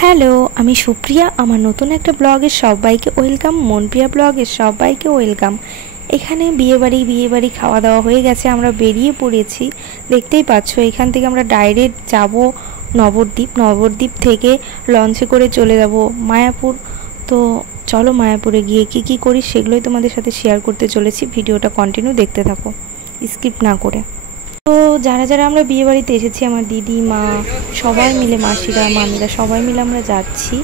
Hello, আমি সুপ্রিয়া। আমার নতুন একটা ব্লগে সবাইকে ওয়েলকাম। মনপ্রিয়া ব্লগে সবাইকে ওয়েলকাম। এখানে বিয়েবাড়ি খাওয়া দাওয়া হয়ে গেছে, আমরা বেরিয়ে পড়েছি। দেখতেই পাচ্ছ, এখান থেকে আমরা ডাইরেক্ট যাব নবদ্বীপ থেকে লঞ্চে করে চলে যাব মায়াপুর। তো চলো মায়াপুরে গিয়ে কি করি সেগুলোই তোমাদের সাথে শেয়ার করতে চলেছি। ভিডিওটা কন্টিনিউ দেখতে থাকো, স্কিপ না করে। তো যারা আমরা বিয়ে বাড়িতে এসেছি, আমার দিদি, মা, সবাই মিলে, মাসিরা, মামিরা সবাই মিলে আমরা যাচ্ছি।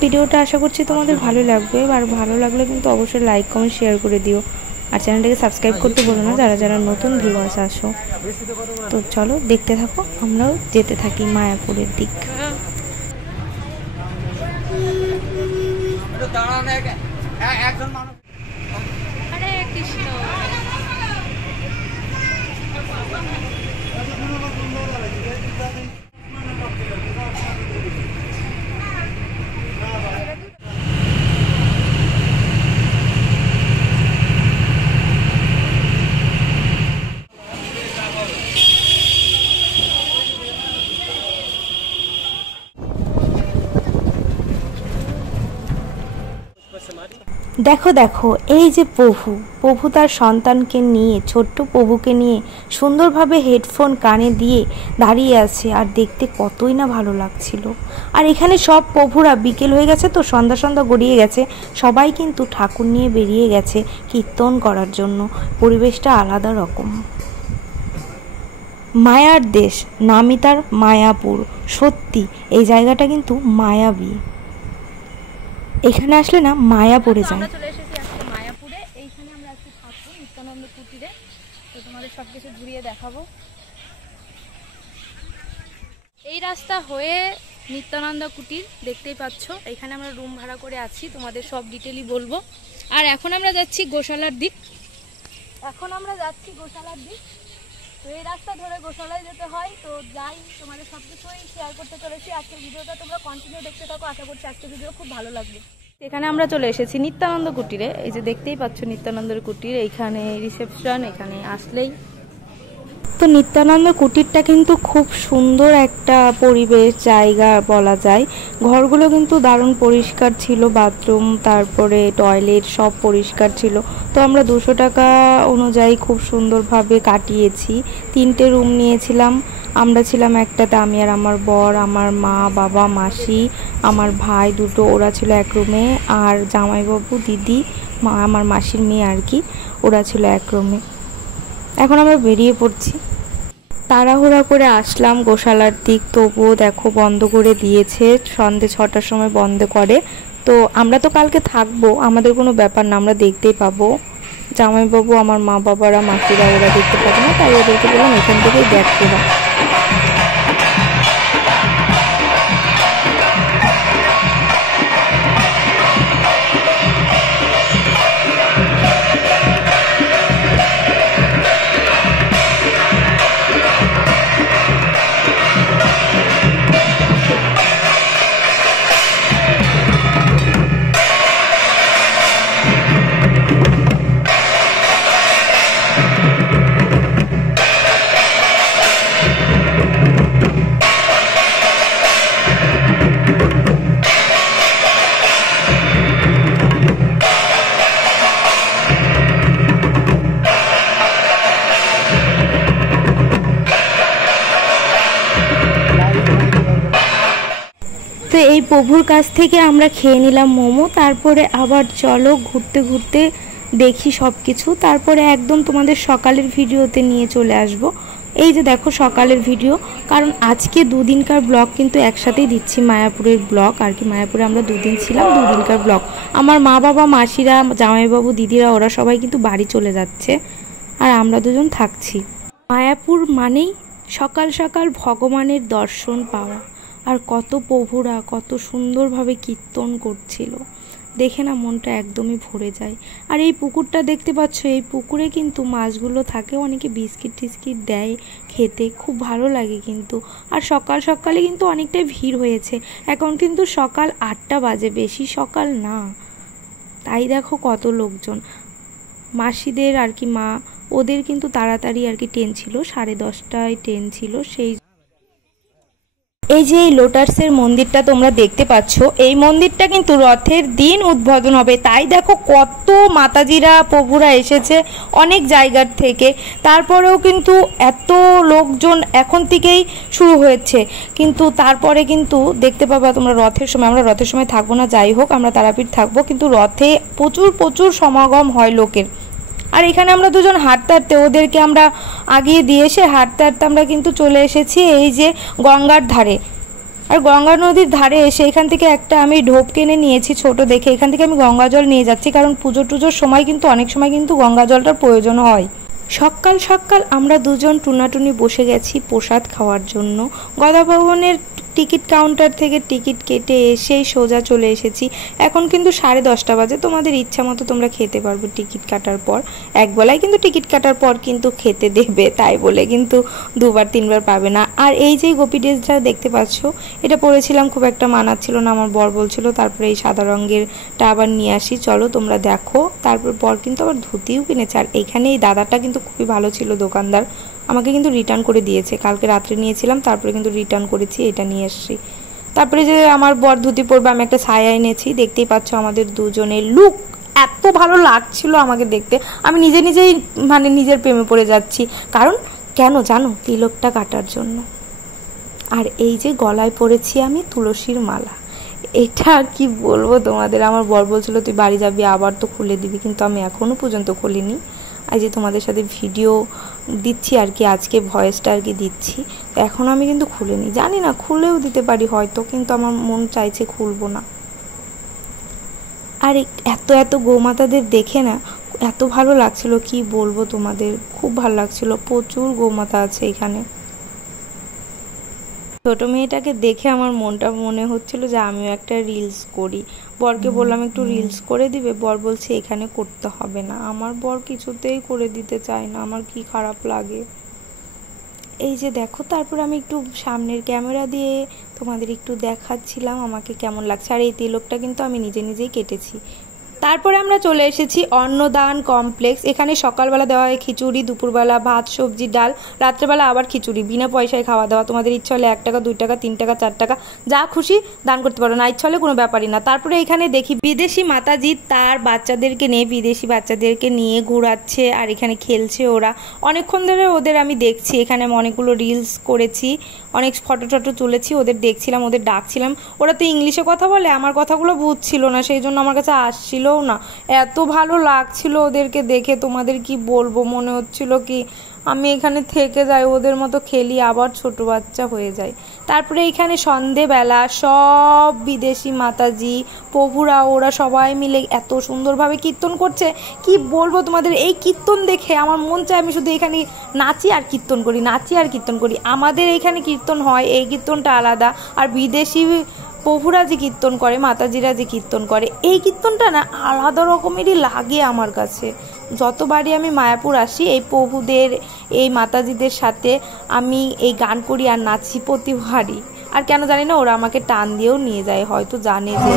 ভিডিওটা আশা করছি তোমাদের ভালো লাগবে, আর ভালো লাগলে কিন্তু অবশ্যই লাইক কমেন্ট শেয়ার করে দিও, আর চ্যানেলটাকে সাবস্ক্রাইব করতে বলো না যারা নতুন ভিউয়ার্স আসো। তো চলো দেখতে থাকো, আমরাও যেতে থাকি মায়াপুরের দিক। হরে কৃষ্ণ। দেখো এই যে প্রভু তার সন্তানকে নিয়ে, ছোট্ট প্রভুকে নিয়ে সুন্দরভাবে হেডফোন কানে দিয়ে দাঁড়িয়ে আছে, আর দেখতে কতই না ভালো লাগছিল। আর এখানে সব প্রভুরা, বিকেল হয়ে গেছে তো, সন্ধ্যা গড়িয়ে গেছে, সবাই কিন্তু ঠাকুর নিয়ে বেরিয়ে গেছে কীর্তন করার জন্য। পরিবেশটা আলাদা রকম। মায়ার দেশ, নামই তার মায়াপুর। সত্যি এই জায়গাটা কিন্তু মায়াবী, এখানে আসলে না মায়া পড়ে যায়। আমরা চলে এসেছি আজকে মায়াপুরে। এইখানে আমরা আজকে থাকবো নিত্যানন্দ কুটিরে। তো তোমাদের সবকিছু ঘুরিয়ে দেখাবো। এই রাস্তা হয়ে নিত্যানন্দ কুটির দেখতেই পাচ্ছ। এখানে আমরা রুম ভাড়া করে আছি, তোমাদের সব ডিটেলই বলবো। আর এখন আমরা যাচ্ছি গোশালার দিক। তো এই রাস্তা ধরে গোশালায় যেতে হয়। তো যাই, তোমাদের সবকিছুই শেয়ার করতে চলেছি। আজকের ভিডিওটা তোমরা কন্টিনিউ দেখতে থাকো, আশা করছি আজকের ভিডিও খুব ভালো লাগবে। এখানে আমরা চলে এসেছি নিত্যানন্দ কুটিরে। এই যে দেখতেই পাচ্ছ নিত্যানন্দের কুটির, এইখানে রিসেপশন। এখানে আসলেই তো নিত্যানন্দ কুটিরটা কিন্তু খুব সুন্দর একটা পরিবেশ, জায়গা বলা যায়। ঘরগুলো কিন্তু দারুণ পরিষ্কার ছিল, বাথরুম, তারপরে টয়লেট সব পরিষ্কার ছিল। তো আমরা 200 টাকা অনুযায়ী খুব সুন্দরভাবে কাটিয়েছি। 3টে রুম নিয়েছিলাম, আমরা ছিলাম একটাতে, আমি আর আমার বর, আমার মা, বাবা, মাসি, আমার ভাই দুটো, ওরা ছিল এক রুমে, আর জামাইবাবু, দিদি, মা, আমার মাসির মেয়ে আর কি, ওরা ছিল এক রুমে। এখন আমরা বেরিয়ে পড়ছি। তাড়াহুড়া করে আসলাম গোশালার দিক, তবুও দেখো বন্ধ করে দিয়েছে। সন্ধ্যে 6টার সময় বন্ধ করে। তো আমরা তো কালকে থাকবো, আমাদের কোনো ব্যাপার না, আমরা দেখতেই পাবো। জামাইবাবু, আমার মা বাবারা, মাসিরা, ওরা দেখতে পাবে না, তাই ওদেরকে বললাম এখান থেকেই দেখ তোরা। তো এই প্রভুর কাছ থেকে আমরা খেয়ে নিলাম মোমো। তারপরে আবার চলো ঘুরতে দেখি সব কিছু। তারপরে একদম তোমাদের সকালের ভিডিওতে নিয়ে চলে আসব। এই যে দেখো সকালের ভিডিও, কারণ আজকে 2 দিনকার ব্লগ কিন্তু একসাথেই দিচ্ছি, মায়াপুরের ব্লগ আর কি। মায়াপুরে আমরা 2 দিন ছিলাম, 2 দিনকার ব্লগ। আমার মা বাবা, মাসিরা, জামাইবাবু, দিদিরা, ওরা সবাই কিন্তু বাড়ি চলে যাচ্ছে, আর আমরা দুজন থাকছি। মায়াপুর মানেই সকাল ভগবানের দর্শন পাওয়া। আর কত প্রভুরা কত সুন্দরভাবে কীর্তন করছিল, দেখে না মনটা একদমই ভরে যায়। আর এই পুকুরটা দেখতে পাচ্ছ, এই পুকুরে কিন্তু মাছগুলো থাকে, অনেকে বিস্কিট টিস্কিট দেয় খেতে, খুব ভালো লাগে কিন্তু। আর সকালে কিন্তু অনেকটাই ভিড় হয়েছে। এখন কিন্তু সকাল 8টা বাজে, বেশি সকাল না, তাই দেখো কত লোকজন। মাসিদের আর কি, মা, ওদের কিন্তু তাড়াতাড়ি আর কি ট্রেন ছিল, 10:30টায় ট্রেন ছিল। এই যে এই লোটাসের মন্দিরটা তোমরা দেখতে পাচ্ছ, এই মন্দিরটা কিন্তু রথের দিন উদ্বোধন হবে। তাই দেখো কত মাতাজিরা প্রভুরা এসেছে অনেক জায়গার থেকে। তারপরেও কিন্তু এত লোকজন এখন থেকেই শুরু হয়েছে, কিন্তু তারপরে কিন্তু দেখতে পাবা তোমরা রথের সময়, আমরা রথের সময় থাকবো না, যাই হোক আমরা তারাপীঠ থাকবো, কিন্তু রথে প্রচুর প্রচুর সমাগম হয় লোকের। আর এখানে আমরা দুজন হাঁটতে হাঁটতে ওদেরকে আমরা আগিয়ে দিয়ে এসে হাঁটতে হাঁটতে আমরা কিন্তু চলে এসেছি এই যে গঙ্গার ধারে। আর গঙ্গা নদীর ধারে এসে এখান থেকে একটা আমি ঢোপ কিনে নিয়েছি ছোট দেখে, এখান থেকে আমি গঙ্গা জল নিয়ে যাচ্ছি, কারণ পুজো টুজোর সময় কিন্তু অনেক সময় কিন্তু গঙ্গা জলটার প্রয়োজন হয়। সকাল সকাল আমরা দুজন টুনাটুনি বসে গেছি প্রসাদ খাওয়ার জন্য। গদা ভবনের টিকিট কাউন্টার থেকে টিকিট কেটে এসেই সোজা চলে এসেছি। এখন কিন্তু 10:30 বাজে, তোমাদের ইচ্ছা মতো তোমরা খেতে পারবে টিকিট কাটার পর। একবেলায় কিন্তু টিকিট কাটার পর কিন্তু খেতে দেবে, তাই বলে কিন্তু 2-3বার পাবে না। আর এই যে গোপী ড্রেসটা দেখতে পাচ্ছ, এটা পরেছিলাম, খুব একটা মানাচ্ছিল না, আমার বর বলছিল তারপরে এই সাদা রঙেরটা আবার নিয়ে আসি, চলো তোমরা দেখো। তারপর বর কিন্তু আবার ধুতিও কিনেছে। আর এখানে এই দাদাটা কিন্তু খুবই ভালো ছিল দোকানদার, আমাকে কিন্তু রিটার্ন করে দিয়েছে। কালকে রাত্রে নিয়েছিলাম, তারপরে কিন্তু রিটার্ন করেছি, এটা নিয়ে এসেছি। তারপরে যে আমার বর ধুতি পরবে, আমি একটা ছায়া এনেছি। দেখতেই পাচ্ছ আমাদের দুজনের লুক এত ভালো লাগছিল আমাকে দেখতে, আমি নিজেই মানে নিজের প্রেমে পড়ে যাচ্ছি। কারণ কেন জানো? তিলকটা কাটার জন্য। আর এই যে গলায় পরেছি আমি তুলসীর মালা, এটা কি বলবো তোমাদের। আমার বর বলছিল তুই বাড়ি যাবি আবার তো খুলে দিবি, কিন্তু আমি এখনো পর্যন্ত খুলিনি। আজ যে তোমাদের সাথে ভিডিও দিচ্ছি আর কি, আজকে ভয়েসটা আর কি দিচ্ছি, এখন আমি কিন্তু খুলিনি। জানি না খুলেও দিতে পারি হয়তো, কিন্তু আমার মন চাইছে খুলবো না। আর এত এত গোমাতাদের দেখে না এত ভালো লাগছিল, কি বলবো তোমাদের, খুব ভালো লাগছিল। প্রচুর গোমাতা আছে এখানে। ছোট মেয়েটাকে দেখে আমার মনটা মনে হচ্ছিল যে আমিও একটা রিলস করি। বরকে বললাম একটু রিলস করে দিবে, বর বলছে এখানে করতে হবে না। আমার বর কিছুতেই করে দিতে চায় না, আমার কি খারাপ লাগে। এই যে দেখো, তারপর আমি একটু সামনের ক্যামেরা দিয়ে তোমাদের একটু দেখাচ্ছিলাম আমাকে কেমন লাগছে। আর এই তিলকটা কিন্তু আমি নিজেই কেটেছি। তারপরে আমরা চলে এসেছি অন্নদান কমপ্লেক্স। এখানে সকালবেলা দেওয়া হয় খিচুড়ি, দুপুরবেলা ভাত সবজি ডাল, রাত্রেবেলা আবার খিচুড়ি, বিনা পয়সায় খাওয়া দাওয়া। তোমাদের ইচ্ছা হলে 1 টাকা 2 টাকা 3 টাকা 4 টাকা যা খুশি দান করতে পারো, না ইচ্ছা হলে কোনো ব্যাপারই না। তারপরে এখানে দেখি বিদেশি মাতাজি তার বাচ্চাদেরকে নিয়ে, বিদেশি বাচ্চাদেরকে নিয়ে ঘোরাচ্ছে আর এখানে খেলছে ওরা। অনেকক্ষণ ধরে ওদের আমি দেখছি, এখানে আমি অনেকগুলো রিলস করেছি, অনেক ফটো টটো তুলেছি, ওদের দেখছিলাম, ওদের ডাকছিলাম। ওরা তো ইংলিশে কথা বলে, আমার কথাগুলো বুঝছিল না, সেই জন্য আমার কাছে আসছিল না। এত ভালো লাগছিল ওদেরকে দেখে, তোমাদের কি বলবো, মনে হচ্ছিল কি আমি এখানে থেকে যাই, ওদের মতো খেলি, আবার ছোট বাচ্চা হয়ে যায়। তারপরে এখানে সন্ধেবেলা সব বিদেশি মাতাজি প্রভুরা ওরা সবাই মিলে এত সুন্দরভাবে কীর্তন করছে, কি বলবো তোমাদের। এই কীর্তন দেখে আমার মন চায় আমি শুধু এখানে নাচি আর কীর্তন করি, নাচি আর কীর্তন করি। আমাদের এখানে কীর্তন হয়, এই কীর্তনটা আলাদা। আর বিদেশি প্রভুরা যে কীর্তন করে, মাতাজিরা যে কীর্তন করে, এই কীর্তনটা না আলাদা রকমেরই লাগে আমার কাছে। যতবারই আমি মায়াপুর আসি এই প্রভুদের এই মাতাজিদের সাথে আমি এই গান করি আর নাচি প্রতিবারই। আর কেন জানি না ওরা আমাকে টান দিয়েও নিয়ে যায়, হয়তো জানে যে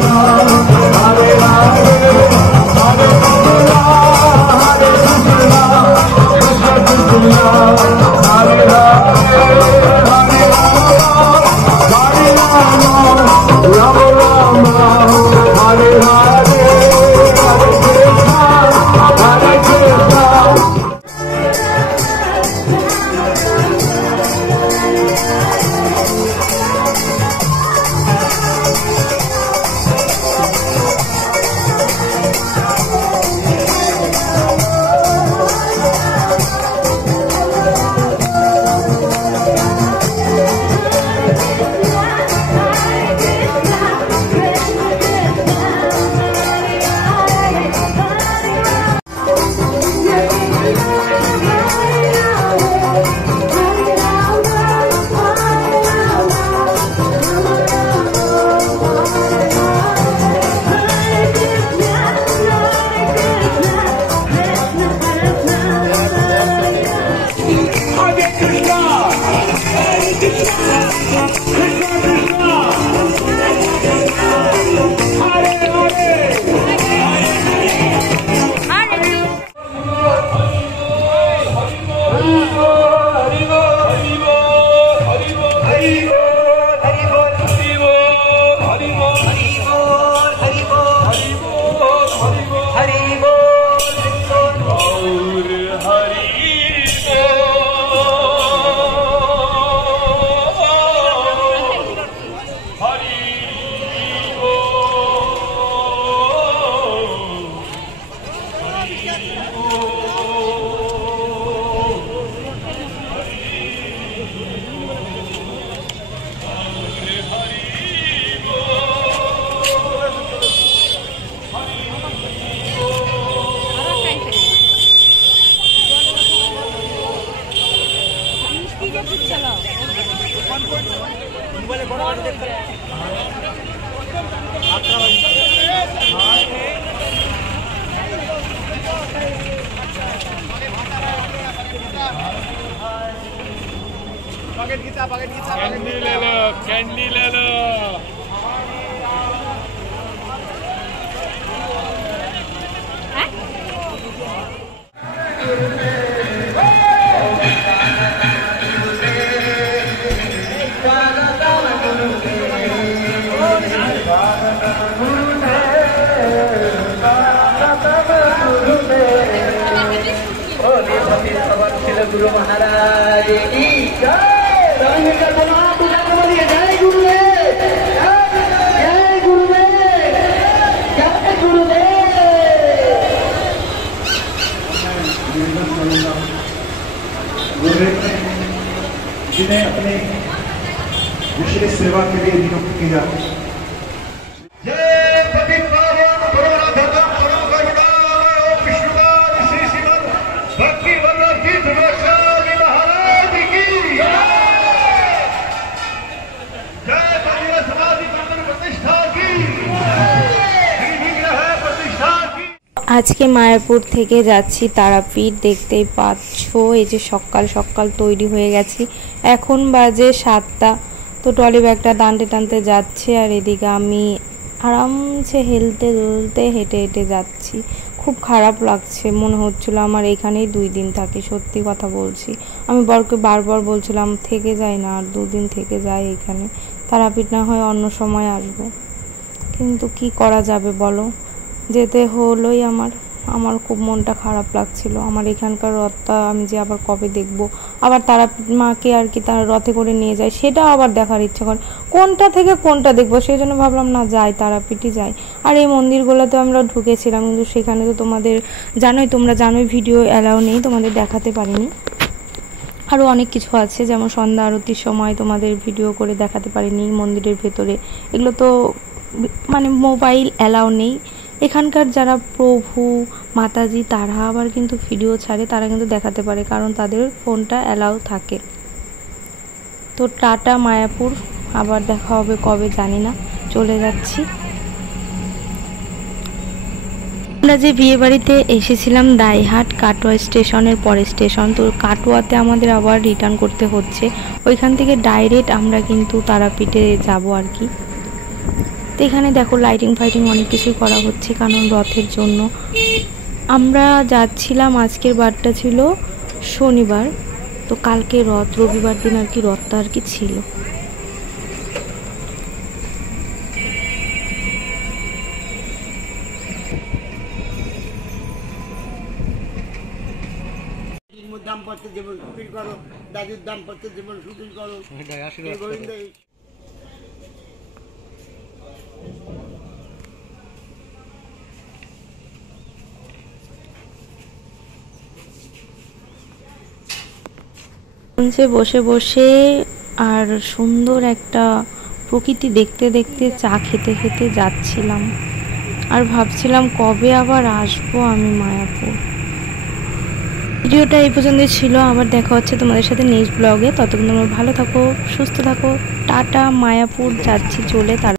कैंडी ले लो। गुरु महाराज की जय। जय गुरुदेव, जय गुरुदेव, जय गुरुदेव। जिन्हें अपने विशेष सेवा के लिए नियुक्त किया। जय पतित पावन पुराधर्म परम करुणामय विष्णुदान श्री श्रीमद भक्ति वल्लभ तीर्थ गोस्वामी महाराज की जय। जय मंदिर समाधि मंदिर प्रतिष्ठा की, श्री विग्रह प्रतिष्ठा की। আজকে মায়াপুর থেকে যাচ্ছি তারাপীঠ। দেখতেই পাচ্ছো এই যে সকাল সকাল তৈরি হয়ে গেছি, এখন বাজে 7টা। তো ট্রলি ব্যাগটা টানতে টানতে যাচ্ছে আর এদিকে আমি আরামসে হেলতে দুলতে হেঁটে হেঁটে যাচ্ছি। খুব খারাপ লাগছে, মনে হচ্ছিল আমার এখানেই 2 দিন থাকি। সত্যি কথা বলছি, আমি বরকে বারবার বলছিলাম থেকে যাই না, আর 2 দিন থেকে যাই এখানে। তারাপীঠ না হয় অন্য সময় আসবো, কিন্তু কি করা যাবে বলো, যেতে হলোই। আমার খুব মনটা খারাপ লাগছিল। আমার এখানকার রথটা আমি যে আবার কবে দেখব, আবার তারাপীঠ মাকে আর কি তার রথে করে নিয়ে যায়, সেটা আবার দেখার ইচ্ছা করে। কোনটা থেকে কোনটা দেখবো, সেই জন্য ভাবলাম না যাই, তারাপীঠই যাই। আর এই মন্দিরগুলোতে আমরা ঢুকেছিলাম, কিন্তু সেখানে তো তোমাদের তোমরা জানোই ভিডিও অ্যালাউ নেই, তোমাদের দেখাতে পারিনি। আরও অনেক কিছু আছে, যেমন সন্ধ্যা আরতির সময় তোমাদের ভিডিও করে দেখাতে পারিনি মন্দিরের ভেতরে। এগুলো তো মানে মোবাইল অ্যালাউ নেই। এখানকার যারা প্রভু মাতাজি তারা আবার কিন্তু ভিডিও ছাড়ে, তারা কিন্তু দেখাতে পারে, কারণ তাদের ফোনটা অ্যালাউ থাকে। তো টাটা মায়াপুর, আবার দেখা হবে কবে জানি না, চলে যাচ্ছি। আমরা যে বিয়ে বাড়িতে এসেছিলাম দাইহাট কাটোয়া স্টেশনের পরের স্টেশন, তো কাটোয়াতে আমাদের আবার রিটার্ন করতে হচ্ছে। ওইখান থেকে ডাইরেক্ট আমরা কিন্তু তারাপীঠে যাব আর কি। তো এখানে দেখো লাইটিং ফাইটিং অনেক কিছুই করা হচ্ছে, কারণ রথের জন্য। আমরা যাচ্ছিলাম, আজকের বারটা ছিল শনিবার, তো কালকে রথ, রবিবার দিন আর কি রথটা আর কি ছিল। দাম্পত্য জীবন সুখী করো, দাদুর দাম্পত্য জীবন সুখী করো। গোবিন্দ বসে বসে আর সুন্দর একটা প্রকৃতি দেখতে দেখতে চা খেতে খেতে যাচ্ছিলাম, আর ভাবছিলাম কবে আবার আসবো আমি মায়াপুর। ভিডিওটা এই পর্যন্ত ছিল, আবার দেখা হচ্ছে তোমাদের সাথে নেক্সট ব্লগে। ততক্ষণ তোমরা ভালো থাকো, সুস্থ থাকো। টাটা, মায়াপুর যাচ্ছি চলে। তার